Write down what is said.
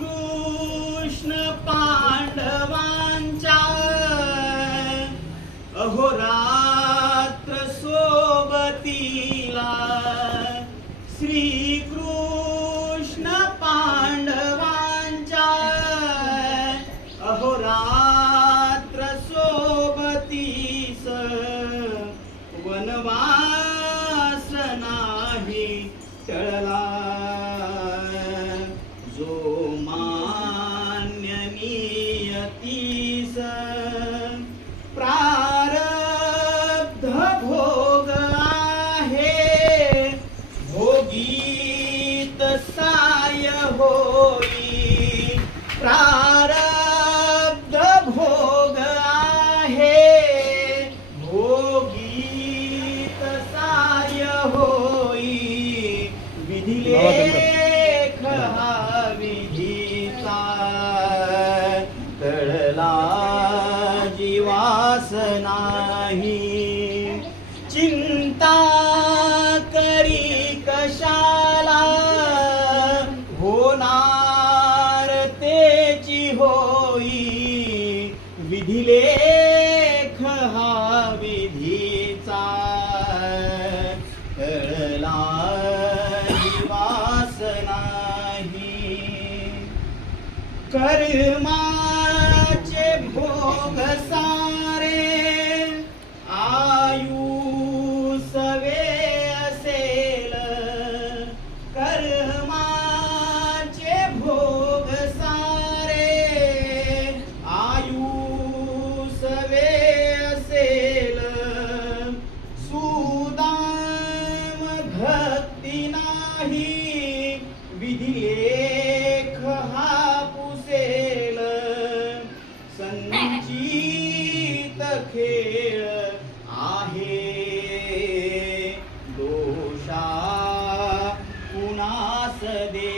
श्रीकृष्ण पांडवांच्या अहोरात्र सोबतीला श्रीकृष्ण पांडवांच्या अहोरात्र सोबतीस वनवास नाही टळला जो मान्य नियतीस प्रारब्ध भोग आहे भोगीत साय होई प्रारब्ध भोग आहे भोगीत साय होई विधिलेख हा विधीचा तळला जीवास नाही चिंता करी कशाला होणार तेची होई विधिलेख हा विधीचा तळला जीवास नाही कर्माचे भोग सारे आयुष्य असेल कर्माचे भोग सारे आयुष्य असेल सुदाम भक्ती नाही विधिलेख हा पुसेल संचित खेळ आहे दोषा कुणास दे